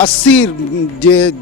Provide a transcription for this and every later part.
80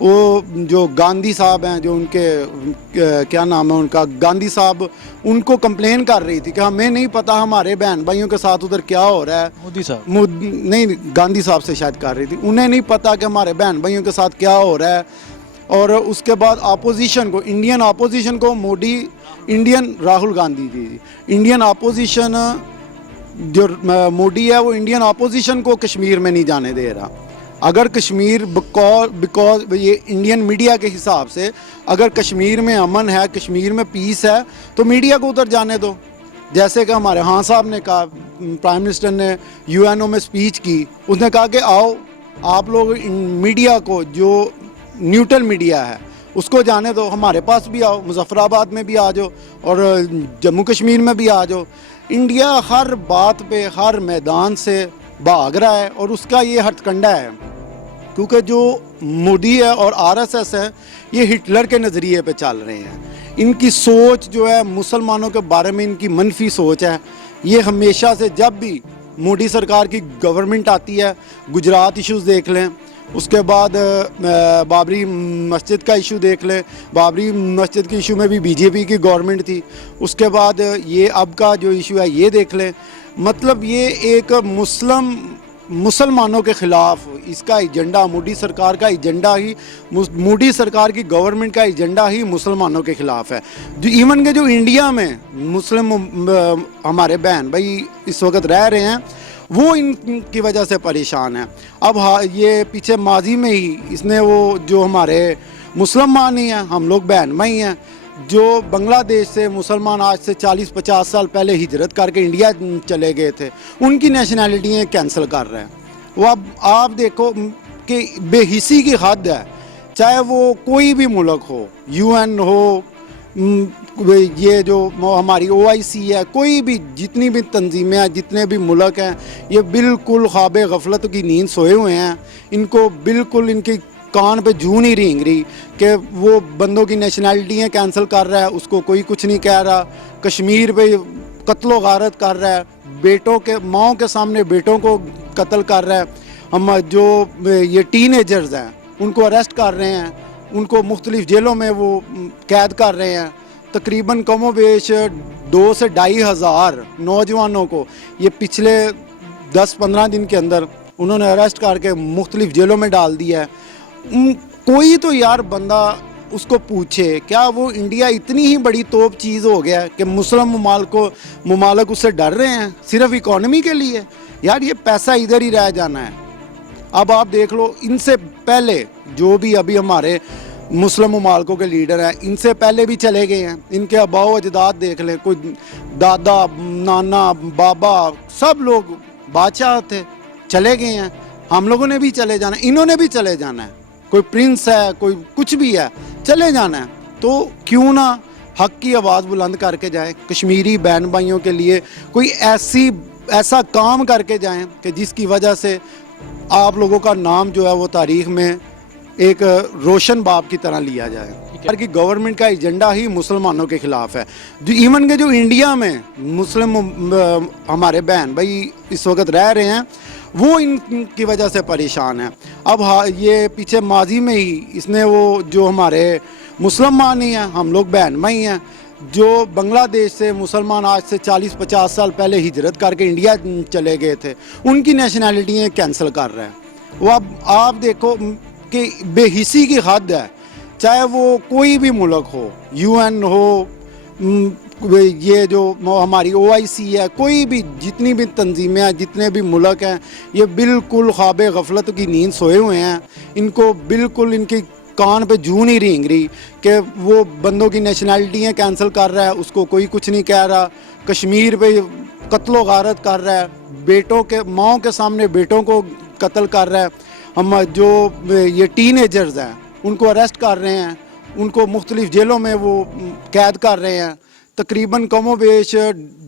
وہ جو گاندھی صاحب ہیں جو ان کے کیا نام ہے ان کا گاندھی صاحب ان کو کمپلین کر رہی تھی کہ ہمیں نہیں پتہ ہمارے بہن بھائیوں کے ساتھ ادھر کیا ہو رہا ہے. مودی صاحب نہیں گاندھی صاحب سے شاید کر رہی تھی, انہیں نہیں پتہ کہ ہمارے بہن بھائیوں کے ساتھ کیا ہو رہا ہے. اور اس کے بعد اپوزیشن کو انڈین اپوزیشن کو راہل گاندھی جی انڈین اپوزیشن جو مودی ہے وہ انڈین اپوزیشن کو کشمیر میں نہیں جانے دے رہا. اگر کشمیر بیکاز یہ انڈین میڈیا کے حساب سے اگر کشمیر میں امن ہے, کشمیر میں پیس ہے, تو میڈیا کو ادھر جانے دو. جیسے کہ ہمارے خان صاحب نے کہا, پرائم منسٹر نے UN میں اسپیچ کی, اس نے کہا کہ آؤ آپ لوگ میڈیا کو جو نیوٹرل میڈیا ہے اس کو جانے دو, ہمارے پاس بھی آؤ, مظفر آباد میں بھی آ جاؤ اور جموں کشمیر میں بھی آ جاؤ. انڈیا ہر بات پہ ہر میدان سے بھاگ رہا ہے اور اس کا یہ ہتھ کنڈا ہے, کیونکہ جو مودی ہے اور RSS ہے یہ ہٹلر کے نظریے پہ چل رہے ہیں. ان کی سوچ جو ہے مسلمانوں کے بارے میں ان کی منفی سوچ ہے. یہ ہمیشہ سے جب بھی مودی سرکار کی گورنمنٹ آتی ہے, گجرات ایشوز دیکھ لیں, اس کے بعد بابری مسجد کا ایشو دیکھ لیں, بابری مسجد کے ایشو میں بھی BJP کی گورنمنٹ تھی, اس کے بعد یہ اب کا جو ایشو ہے یہ دیکھ لیں. مطلب یہ ایک مسلمانوں کے خلاف اس کا ایجنڈا, مودی سرکار کا ایجنڈا ہی, مودی سرکار کی گورنمنٹ کا ایجنڈا ہی مسلمانوں کے خلاف ہے. جو ایون کہ جو انڈیا میں مسلم ہمارے بہن بھائی اس وقت رہ رہے ہیں وہ ان کی وجہ سے پریشان ہیں. اب یہ پیچھے ماضی میں ہی اس نے وہ جو ہمارے مسلمان ہی ہیں, ہم لوگ بہن بھائی ہیں, جو بنگلہ دیش سے مسلمان آج سے 40-50 سال پہلے ہجرت کر کے انڈیا چلے گئے تھے, ان کی نیشنلٹیاں کینسل کر رہے ہیں. وہ اب آپ دیکھو کہ بے حسی کی حد ہے, چاہے وہ کوئی بھی ملک ہو, UN ہو, یہ جو ہماری OIC ہے, کوئی بھی جتنی بھی تنظیمیں ہیں, جتنے بھی ملک ہیں, یہ بالکل خواب غفلت کی نیند سوئے ہوئے ہیں. ان کو بالکل ان کی کان پہ جوں نہیں رینگ رہی کہ وہ بندوں کی نیشنلٹیاں کینسل کر رہا ہے, اس کو کوئی کچھ نہیں کہہ رہا. کشمیر پہ قتل و غارت کر رہا ہے, بیٹوں کے ماؤں کے سامنے بیٹوں کو قتل کر رہا ہے. ہم جو یہ ٹین ایجرز ہیں ان کو اریسٹ کر رہے ہیں, ان کو مختلف جیلوں میں وہ قید کر رہے ہیں. تقریباً کم و بیش 2,000 سے 2,500 نوجوانوں کو یہ پچھلے 10-15 دن کے اندر انہوں نے اریسٹ کر کے مختلف جیلوں میں ڈال دیا ہے. کوئی تو یار بندہ اس کو پوچھے, کیا وہ انڈیا اتنی ہی بڑی توپ چیز ہو گیا ہے کہ مسلم ممالک اس سے ڈر رہے ہیں صرف اکانومی کے لیے؟ یار یہ پیسہ ادھر ہی رہ جانا ہے. اب آپ دیکھ لو, ان سے پہلے جو بھی ابھی ہمارے مسلم ممالکوں کے لیڈر ہیں, ان سے پہلے بھی چلے گئے ہیں. ان کے آباء و اجداد دیکھ لیں, کوئی دادا نانا بابا سب لوگ بادشاہ تھے, چلے گئے ہیں. ہم لوگوں نے بھی چلے جانا ہے, انہوں نے بھی چلے جانا ہے. کوئی پرنس ہے, کوئی کچھ بھی ہے, چلے جانا ہے. تو کیوں نہ حق کی آواز بلند کر کے جائیں, کشمیری بہن بھائیوں کے لیے کوئی ایسا کام کر کے جائیں کہ جس کی وجہ سے آپ لوگوں کا نام جو ہے وہ تاریخ میں ایک روشن باب کی طرح لیا جائے. کی گورنمنٹ کا ایجنڈا ہی مسلمانوں کے خلاف ہے. جو ایون کہ جو انڈیا میں مسلم ہمارے بہن بھائی اس وقت رہ رہے ہیں وہ ان کی وجہ سے پریشان ہیں. اب یہ پیچھے ماضی میں ہی اس نے وہ جو ہمارے مسلمان ہی ہیں, ہم لوگ بہن بھائی ہیں, جو بنگلہ دیش سے مسلمان آج سے 40-50 سال پہلے ہجرت کر کے انڈیا چلے گئے تھے, ان کی نیشنلٹیاں کینسل کر رہے ہیں. وہ اب آپ دیکھو کہ بے حسی کی حد ہے, چاہے وہ کوئی بھی ملک ہو, UN ہو, یہ جو ہماری OIC ہے, کوئی بھی جتنی بھی تنظیمیں ہیں, جتنے بھی ملک ہیں, یہ بالکل خواب غفلت کی نیند سوئے ہوئے ہیں. ان کو بالکل ان کی کان پہ جوں نہیں رینگ رہی کہ وہ بندوں کی نیشنلٹیاں کینسل کر رہا ہے, اس کو کوئی کچھ نہیں کہہ رہا. کشمیر پہ قتل و غارت کر رہا ہے, بیٹوں کے ماؤں کے سامنے بیٹوں کو قتل کر رہا ہے. ہم جو یہ ٹین ایجرز ہیں ان کو اریسٹ کر رہے ہیں, ان کو مختلف جیلوں میں وہ قید کر رہے ہیں. تقریباً کم و بیش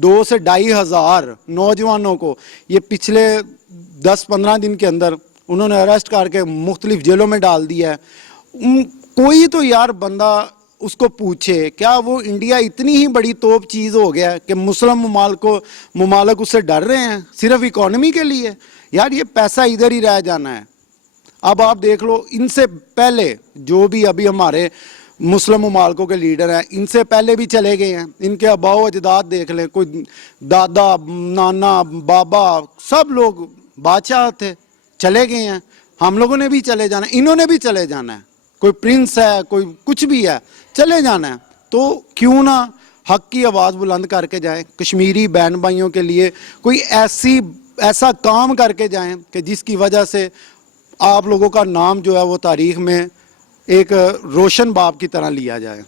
2,000 سے 2,500 نوجوانوں کو یہ پچھلے 10-15 دن کے اندر انہوں نے اریسٹ کر کے مختلف جیلوں میں ڈال دیا ہے. کوئی تو یار بندہ اس کو پوچھے, کیا وہ انڈیا اتنی ہی بڑی توپ چیز ہو گیا ہے کہ مسلم ممالک اس سے ڈر رہے ہیں صرف اکانومی کے لیے؟ یار یہ پیسہ ادھر ہی رہ جانا ہے. اب آپ دیکھ لو ان سے پہلے جو بھی ابھی ہمارے مسلم ممالکوں کے لیڈر ہیں ان سے پہلے بھی چلے گئے ہیں. ان کے آباء و اجداد دیکھ لیں, کوئی دادا نانا بابا سب لوگ بادشاہ تھے, چلے گئے ہیں. ہم لوگوں نے بھی چلے جانا ہے, انہوں نے بھی چلے جانا ہے. کوئی پرنس ہے, کوئی کچھ بھی ہے, چلے جانا ہے. تو کیوں نہ حق کی آواز بلند کر کے جائیں, کشمیری بہن بھائیوں کے لیے کوئی ایسا کام کر کے جائیں کہ جس کی وجہ سے آپ لوگوں کا نام جو ہے وہ تاریخ میں ایک روشن باب کی طرح لیا جائے.